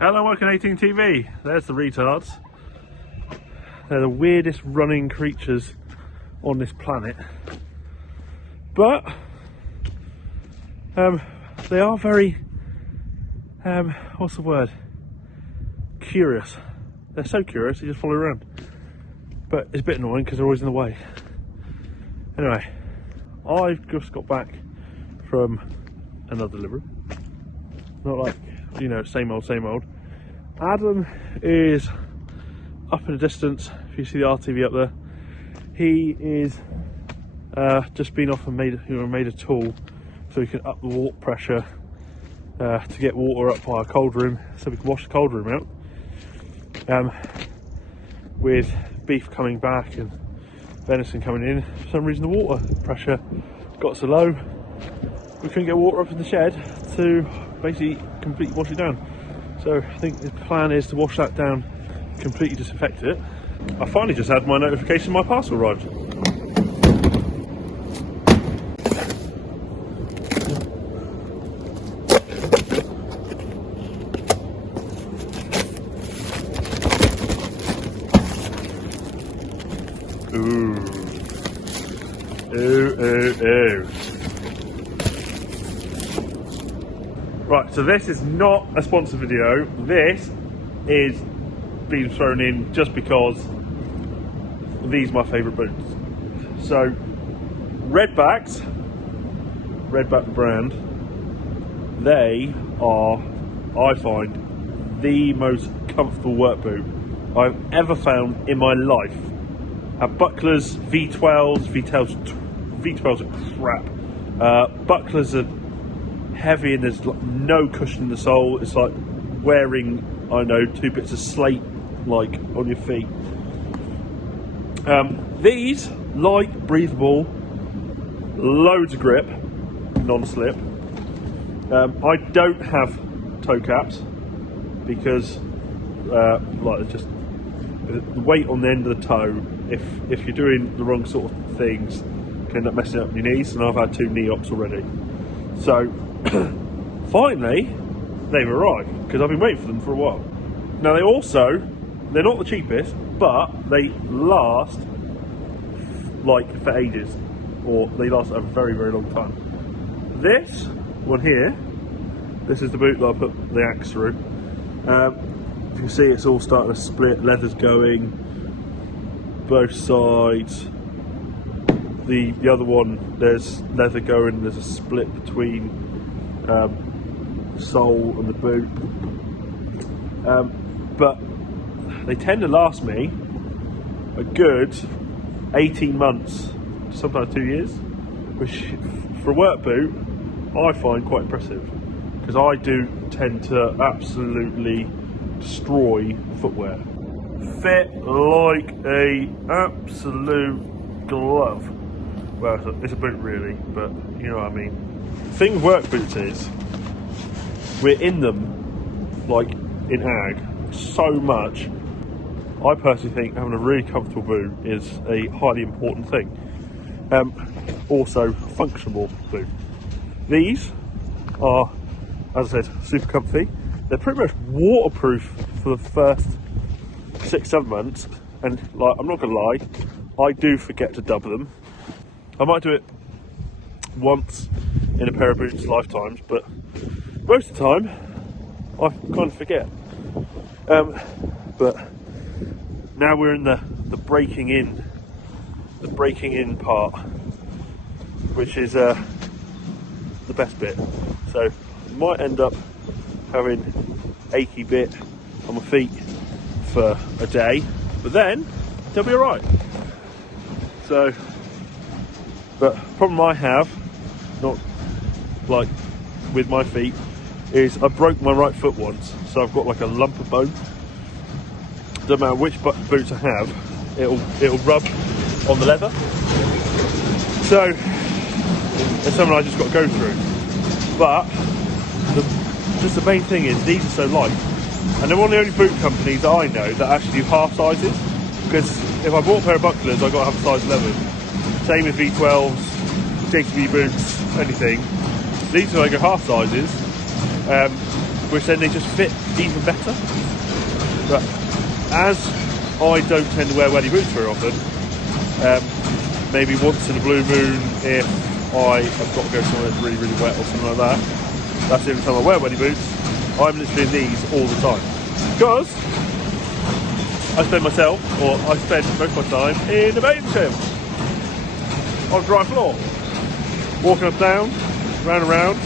Hello, welcome to Thehayteamtv. There's the retards. They're the weirdest running creatures on this planet. But they are very what's the word? Curious. They're so curious they just follow around. But it's a bit annoying because they're always in the way. Anyway, I've just got back from another delivery. Not like, you know, same old, same old. Adam is up in the distance. If you see the RTV up there, he is just been off and made a tool so we can up the water pressure to get water up by a cold room, so we can wash the cold room out. With beef coming back and venison coming in, for some reason the water pressure got so low we couldn't get water up in the shed to basically completely wash it down. So I think the plan is to wash that down, completely disinfect it. I finally just had my notification my parcel arrived. Ooh. Ooh, ooh, ooh. Right, so this is not a sponsored video. This is being thrown in just because these are my favourite boots. So, Redback brand, they are, I find, the most comfortable work boot I've ever found in my life. Bucklers, V12s are crap. Bucklers are heavy and there's no cushion in the sole. It's like wearing, I don't know, 2 bits of slate like on your feet. These, light, breathable, loads of grip, non-slip. I don't have toe caps because like just the weight on the end of the toe, if you're doing the wrong sort of things, can end up messing up your knees, and I've had 2 knee ops already. So finally they've arrived because I've been waiting for them for a while. Now they're not the cheapest, but they last like for ages, or they last a very, very long time. This one here, this is the boot that I put the axe through. You can see it's all starting to split, leather's going both sides. The other one, there's leather going, there's a split between the sole and the boot. But they tend to last me a good 18 months, sometimes 2 years, which for a work boot I find quite impressive, because I do tend to absolutely destroy footwear. Fit like a absolute glove. Well, it's a boot really, but you know what I mean. The thing with work boots is, we're in them, like in ag, so much. I personally think having a really comfortable boot is a highly important thing. Also, functional boot. These are, as I said, super comfy. They're pretty much waterproof for the first 6-7 months, and like, I'm not gonna lie, I do forget to dub them. I might do it once in a pair of boots lifetimes, but most of the time I kind of forget. But now we're in the breaking in part, which is the best bit. So I might end up having achy bit on my feet for a day, but then they'll be alright. So, but the problem I have, not like with my feet, is I broke my right foot once, so I've got like a lump of bone. No matter which boots I have, it'll rub on the leather. So it's something I just got to go through. But just the main thing is, these are so light, and they're one of the only boot companies that I know that actually do half sizes. Because if I bought a pair of bucklers, I've got to have a size 11. Same with V12s, JTB boots, anything. These are like half sizes. which then they just fit even better. But as I don't tend to wear welly boots very often, maybe once in a blue moon if I have got to go somewhere that's really, really wet or something like that, that's the only time I wear welly boots. I'm literally in these all the time. Because I spend most of my time in a bathing suit on a dry floor. Walking up and down, round and round,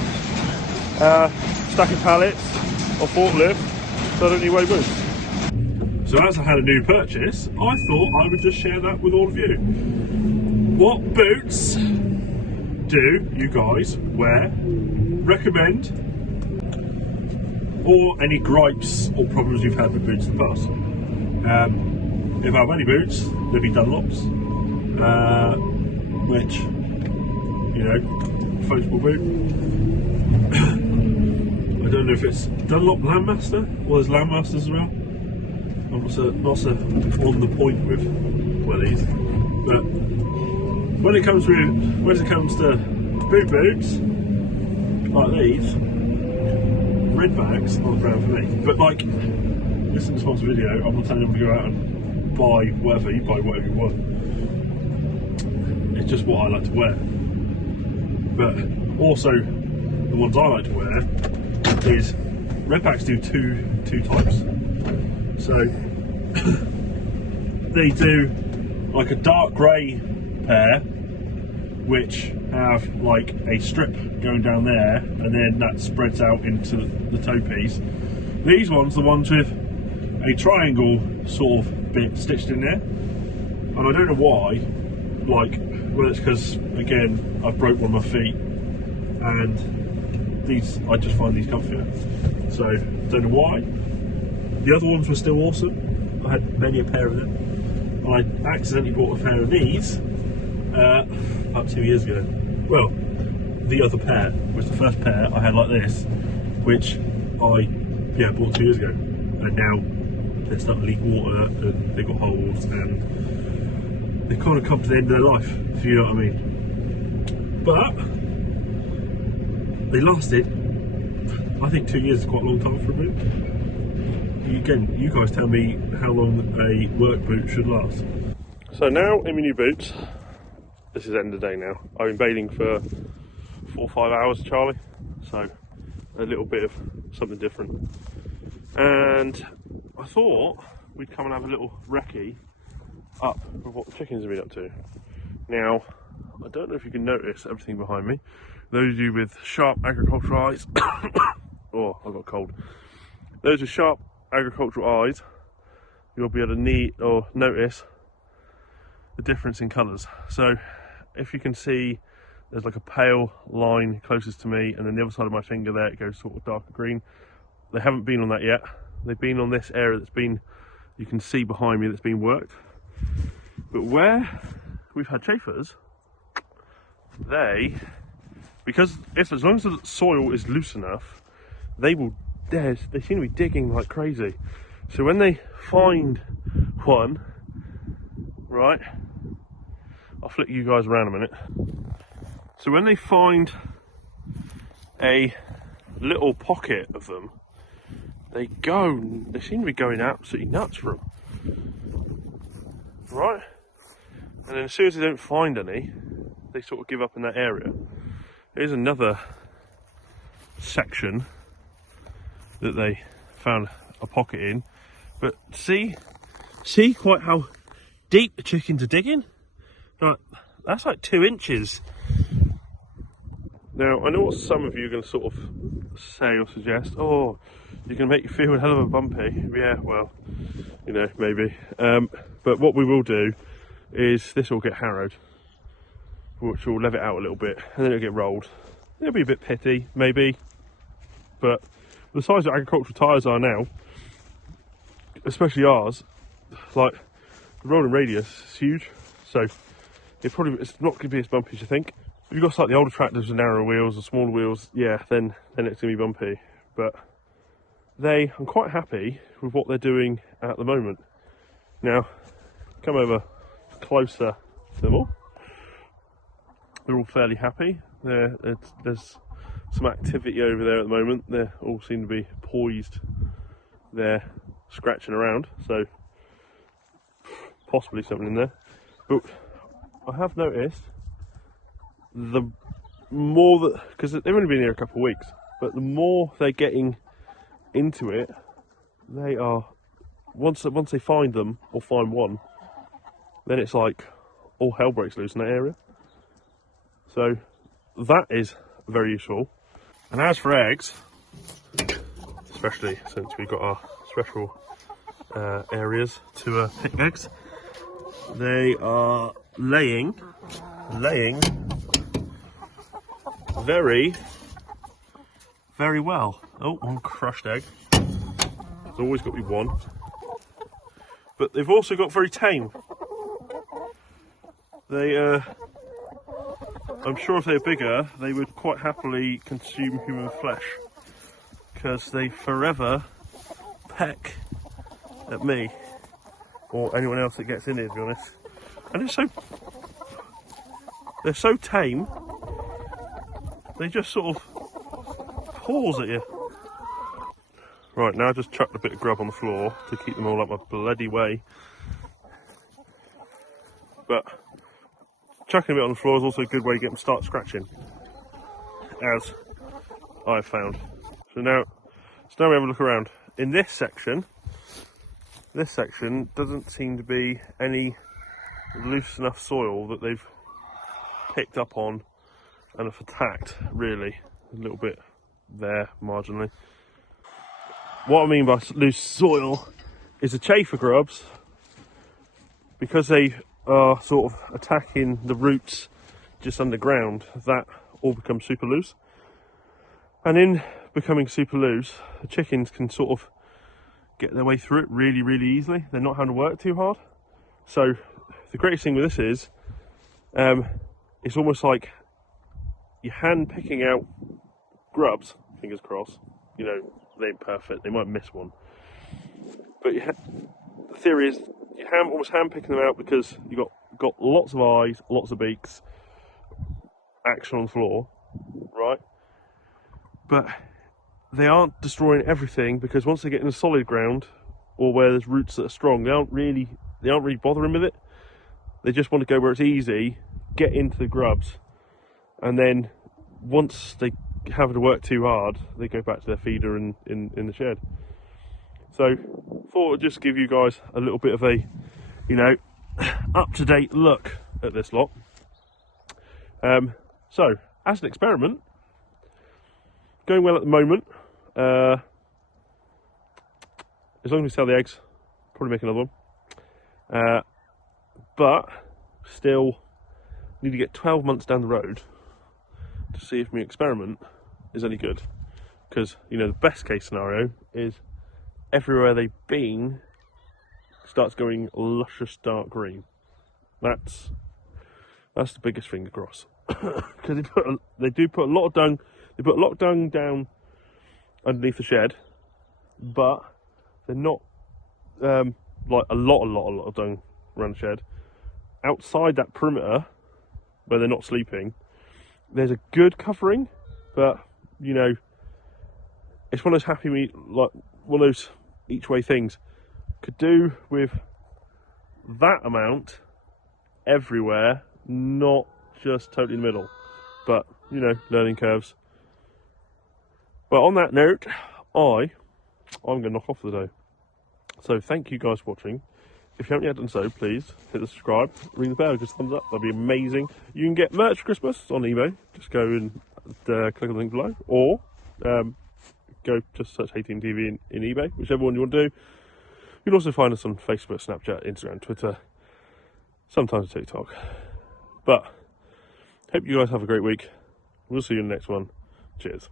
stacking pallets or forklift, so I don't need welly boots. So as I had a new purchase, I thought I would just share that with all of you. What boots do you guys wear, recommend, or any gripes or problems you've had with boots in the past? If I have any boots, they'll be Dunlops, which, you know, football boot. I don't know if it's Dunlop Landmaster, or there's Landmasters as well. I'm not so on the point with wellies, but when it comes to boot boots like these, red bags aren't brown for me. But like, this is a sponsored video. I'm not telling them to go out and buy whatever. You buy whatever you want. It's just what I like to wear. But also, the ones I like to wear is redbacks do two types. So they do like a dark grey pair, which have like a strip going down there, and then that spreads out into the toe piece. These ones, the ones with a triangle sort of bit stitched in there, and I don't know why. Like, well, it's because again I broke one of my feet, and these I just find these comfier. So don't know why. The other ones were still awesome. I had many a pair of them. I accidentally bought a pair of these about 2 years ago. Well, the other pair was the first pair I had like this, which I bought 2 years ago, and now they're starting to leak water and they've got holes and they kind of come to the end of their life, if you know what I mean. But they lasted, I think 2 years is quite a long time for a boot. Again, you guys tell me how long a work boot should last. So now in my new boots, this is end of the day now. I've been baling for 4 or 5 hours, Charlie, so a little bit of something different. And I thought we'd come and have a little recce up with what the chickens have been up to. Now, I don't know if you can notice everything behind me. Those of you with sharp agricultural eyes, oh, I got a cold. Those with sharp agricultural eyes, you'll be able to notice the difference in colours. So if you can see, there's like a pale line closest to me, and then the other side of my finger there, it goes sort of darker green. They haven't been on that yet. They've been on this area that's been, you can see behind me, that's been worked. But where we've had chafers, because as long as the soil is loose enough, they seem to be digging like crazy. So when they find one, right, I'll flick you guys around a minute. So when they find a little pocket of them, they seem to be going absolutely nuts for them, right? And then as soon as they don't find any, they sort of give up in that area. Here's another section that they found a pocket in, but see quite how deep the chickens are digging. Like, that's like 2 inches. Now I know what some of you are going to sort of say or suggest. Oh, you're going to make you feel a hell of a bumpy. Yeah, well, you know, maybe. But what we will do is this will get harrowed, which will level it out a little bit, and then it'll get rolled. It'll be a bit pitty, maybe, but the size that agricultural tyres are now, especially ours, like the rolling radius is huge, so it's not going to be as bumpy as you think. If you've got slightly older tractors with narrower wheels or smaller wheels, yeah, then it's going to be bumpy. But I'm quite happy with what they're doing at the moment. Now, come over closer to them all. They're all fairly happy. There's some activity over there at the moment. They all seem to be poised there, scratching around, so possibly something in there. But I have noticed the more that, because they've only been here a couple of weeks, but the more they're getting into it, they are, once they find them or find one, then it's like all hell breaks loose in that area. So that is very useful. And as for eggs, especially since we've got our special areas to pick eggs, they are laying very, very well. Oh, one crushed egg. There's always got to be one. But they've also got very tame. They, I'm sure if they're bigger, they would quite happily consume human flesh, because they forever peck at me or anyone else that gets in here, to be honest. And they're so tame. They just sort of paws at you. Right, now I just chucked a bit of grub on the floor to keep them all up my bloody way. But chucking a bit on the floor is also a good way to get them to start scratching, as I've found. So now we have a look around. In this section doesn't seem to be any loose enough soil that they've picked up on and have attacked, really. A little bit there, marginally. What I mean by loose soil is the chafer grubs, because they are sort of attacking the roots just underground, that all becomes super loose. And in becoming super loose, the chickens can sort of get their way through it really, really easily. They're not having to work too hard. So the greatest thing with this is, it's almost like you're hand picking out grubs, fingers crossed. You know, they ain't perfect, they might miss one. But the theory is, you're almost hand picking them out because you've got lots of eyes, lots of beaks, action on the floor, right? But they aren't destroying everything, because once they get in the solid ground, or where there's roots that are strong, they aren't really bothering with it. They just want to go where it's easy, get into the grubs, and then once they have to work too hard, they go back to their feeder in the shed. So thought I'd just give you guys a little bit of a, you know, up-to-date look at this lot. So as an experiment, going well at the moment. As long as we sell the eggs, probably make another one. But still need to get 12 months down the road to see if my experiment is any good. Because, you know, the best case scenario is everywhere they've been starts going luscious dark green. That's the biggest thing to cross. Because they do put a lot of dung. They put a lot of dung down underneath the shed, but they're not like a lot of dung around the shed. Outside that perimeter, where they're not sleeping, there's a good covering, but you know, it's one of those happy meat, like one of those each way things. Could do with that amount everywhere, not just totally in the middle, but you know, learning curves. But on that note, I'm going to knock off for the day. So thank you guys for watching. If you haven't yet done so, please hit the subscribe, ring the bell, just thumbs up, that'd be amazing. You can get merch for Christmas on eBay, just go and click on the link below, or go just search Thehayteamtv in eBay, whichever one you want to do. You can also find us on Facebook, Snapchat, Instagram, Twitter, sometimes TikTok. But hope you guys have a great week. We'll see you in the next one. Cheers.